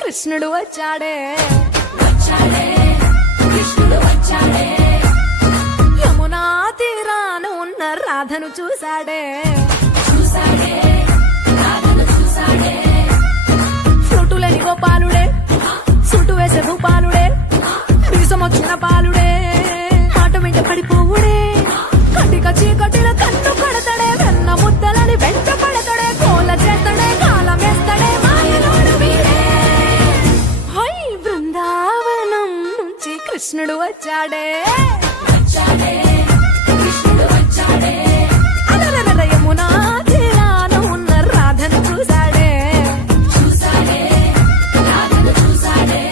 కృష్ణుడు వచ్చాడే కృష్ణుడు వచ్చాడే యమునా తీరాన ఉన్న రాధను చూశాడే రాధను చూశాడే ఫ్లూటులని గోపాలుడే సుటు వేసే భూపాలుడే వీసమొచ్చిన పాలుడే మాట మీద పడిపోవుడే కటిక చీకటిల కన్ను కడతాడే వెన్న ముద్దలని వెంట పడతాడే కోల చేస్తాడే కాలం వేస్తాడే మాయలోడు వీడే హై బృందావనం నుంచి కృష్ణుడు వచ్చాడే కృష్ణుడు వచ్చాడే అలరల యమునా తీరాన ఉన్న రాధను చూశాడే రాధను చూశాడే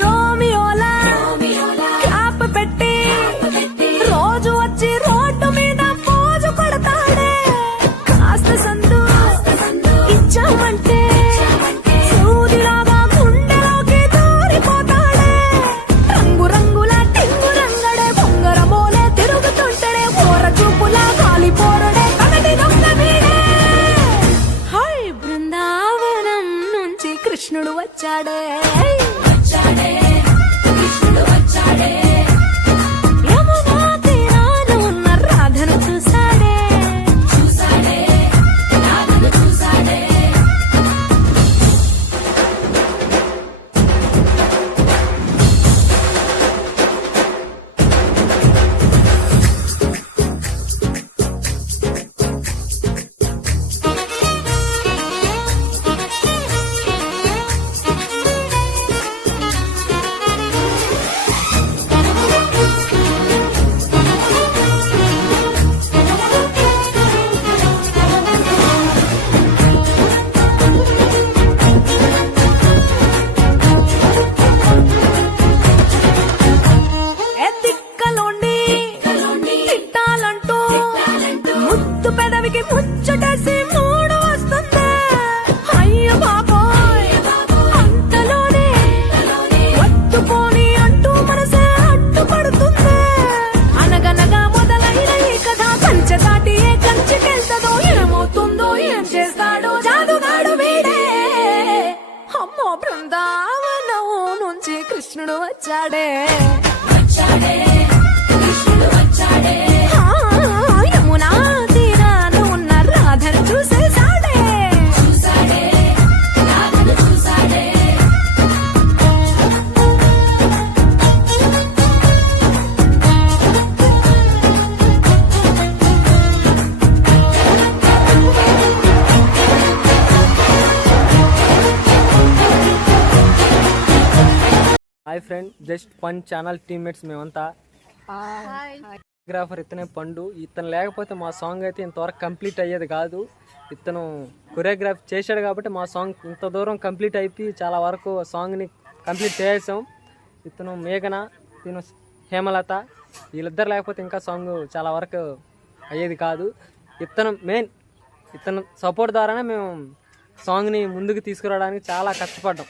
రోమియోలా క్లాప్ పెట్టి రోజు వచ్చి రోడ్డు మీద పోజు కొడతాడే కాస్త సందు ఇచ్చామంటే సూదిలాగా గుండెలోకి దూరిపోతాడే రంగు రంగుల టింగు రంగడే బొంగరమోలే తిరుగుతుంటాడే పోర చూపులా కాలిపోరడే కదటి దొంగ వీడే హై బృందావనం నుంచి కృష్ణుడు వచ్చాడే కృష్ణుడు వచ్చాడే యమునా తీరాన ఉన్న రాధను చూశాడే రాధను చూశాడే ఎత్తిక్కలోండి తిట్టాలంటూ ముద్దు పెదవికి ముచ్చటేసి మూడు వస్తుంది అయ్య బాబోయ్ అంతలోనే వట్టుకోని అంటూ మనసే అడ్డుపడుతుంది అనగనగా మొదలైన ఈ కథ కంచె దాటి ఏ కంచెకెళ్తదో ఏమవుతుందో ఏం చేస్తాడో జాదుగాడు వీడే అమ్మో బృందావనం నుంచి కృష్ణుడు వచ్చాడే కృష్ణుడు వచ్చాడే యమునా తీరాన ఉన్న రాధను చూసేశాడే రాధను చూశాడే hi friend, just fun channel teammates మేమంతా. కొరియోగ్రాఫర్ ఇతనే పండు. ఇతను లేకపోతే మా సాంగ్ అయితే ఇంతవరకు కంప్లీట్ అయ్యేది కాదు. ఇతను కొరియోగ్రాఫ్ చేశాడు కాబట్టి మా సాంగ్ ఇంత దూరం కంప్లీట్ అయిపోయి చాలా వరకు సాంగ్ని కంప్లీట్ చేసాం. ఇతను మేఘన, ఇతను హేమలత, వీళ్ళిద్దరు లేకపోతే ఇంకా సాంగ్ చాలా వరకు అయ్యేది కాదు. ఇతను మెయిన్, ఇతను సపోర్ట్ ద్వారానే మేము సాంగ్ని ముందుకు తీసుకురావడానికి చాలా కష్టపడ్డాం.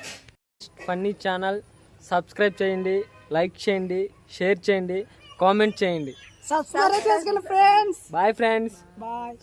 ఫన్నీ ఛానల్ సబ్స్క్రైబ్ చేయండి, లైక్ చేయండి, షేర్ చేయండి, కామెంట్ చేయండి. సబ్స్క్రైబ్ చేసుకోండి ఫ్రెండ్స్. Bye friends. బాయ్.